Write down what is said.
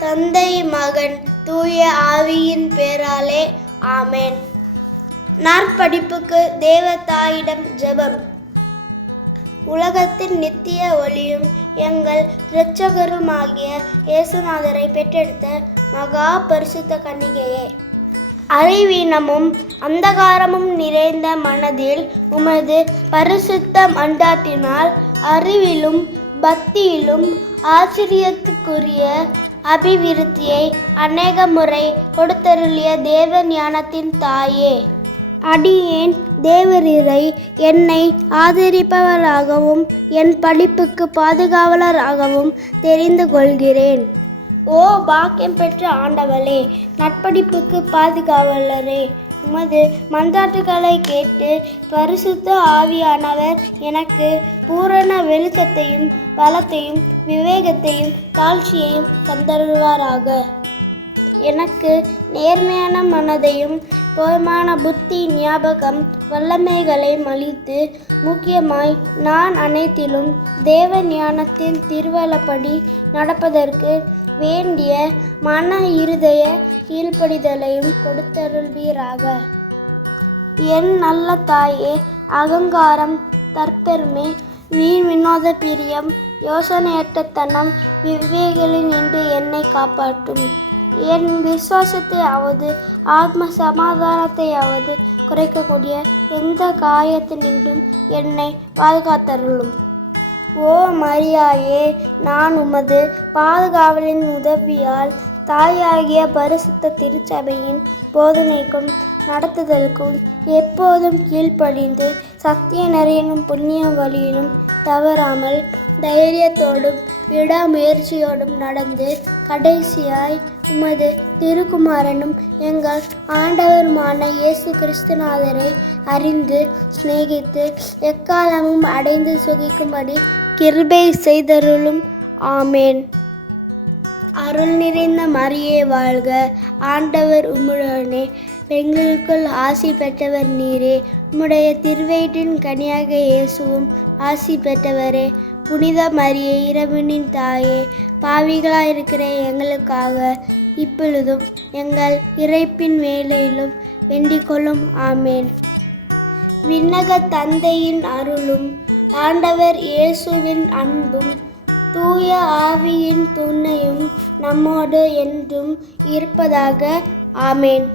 தந்தை மகன் தூய ஆவியின் பேராலே ஆமேன். நாற்படிப்புக்கு தேவதாயிடம் ஜெபம். உலகத்தின் நித்திய ஒளியும் எங்கள் இரட்சகருமாகிய இயேசுநாதரை பெற்றெடுத்த மகா பரிசுத்த கன்னிகையே அறிவீனமும் அந்தகாரமும் நிறைந்த மனதில் உமது பரிசுத்த மண்டாட்டினால் அறிவிலும் பக்தியிலும் ஆச்சரியத்துக்குரிய அபிவிருத்தியை அநேக முறை கொடுத்தருளிய தேவ ஞானத்தின் தாயே. அடியேன் தேவரீரை என்னை ஆதரிப்பவராகவும் என் படிப்புக்கு பாதுகாவலராகவும் தெரிந்து கொள்கிறேன். ஓ பாக்கியம் பெற்ற ஆண்டவளே நட்படிப்புக்கு பாதுகாவலரே உமது மன்றாட்டுகளை கேட்டு பரிசுத்த ஆவியானவர் எனக்கு பூரண வெளிச்சத்தையும் பலத்தையும் விவேகத்தையும் தாழ்ச்சியையும் தந்தருவாராக. எனக்கு நேர்மையான மனதையும் போதுமான புத்தி ஞாபகம் வல்லமைகளை மலித்து முக்கியமாய் நான் அனைத்திலும் தேவ ஞானத்தின் திருவலப்படி நடப்பதற்கு வேண்டிய மன இருதய கீழ்ப்படிதலையும் கொடுத்தருள்வீராக. என் நல்ல தாயே அகங்காரம் தற்பெருமை வீண் வினோத பிரியம் யோசனையற்றத்தனம் விவேகலின் என்று என்னை காப்பாற்றும். என் விசுவாசத்தையாவது ஆத்ம சமாதானத்தையாவது குறைக்கக்கூடிய எந்த காயத்தினின்றும் என்னை பாதுகாத்தருளும். மரியாயே நான் உமது பாதுகாவலின் உதவியால் தாயாகிய பரிசுத்த திருச்சபையின் போதனைக்கும் நடத்துதலுக்கும் எப்போதும் கீழ்ப்படிந்து சத்திய நெறியிலும் புண்ணிய வழியிலும் தவறாமல் தைரியத்தோடும் விடாமுயற்சியோடும் நடந்து கடைசியாய் உமது திருக்குமாரனும் எங்கள் ஆண்டவருமான இயேசு கிறிஸ்துநாதரை அறிந்து சிநேகித்து எக்காலமும் அடைந்து சுகிக்கும்படி கிருபை செய்தருளும். ஆமேன். அருள் நிறைந்த மரியே வாழ்க. ஆண்டவர் உம்முடனே. பெண்களுக்குள் ஆசி பெற்றவர் நீரே. உம்முடைய திருவயிற்றின் கனியாக இயேசுவும் ஆசி பெற்றவரே. புனித மரியே இரவினின் தாயே. பாவிகளாயிருக்கிற எங்களுக்காக இப்பொழுதும் எங்கள் இறைப்பின் வேலையிலும் வேண்டிக் கொள்ளும் ஆமேன். விண்ணக தந்தையின் அருளும் ஆண்டவர் இயேசுவின் அன்பும் தூய ஆவியின் துணையும் நம்மோடு என்றும் இருப்பதாக. ஆமேன்.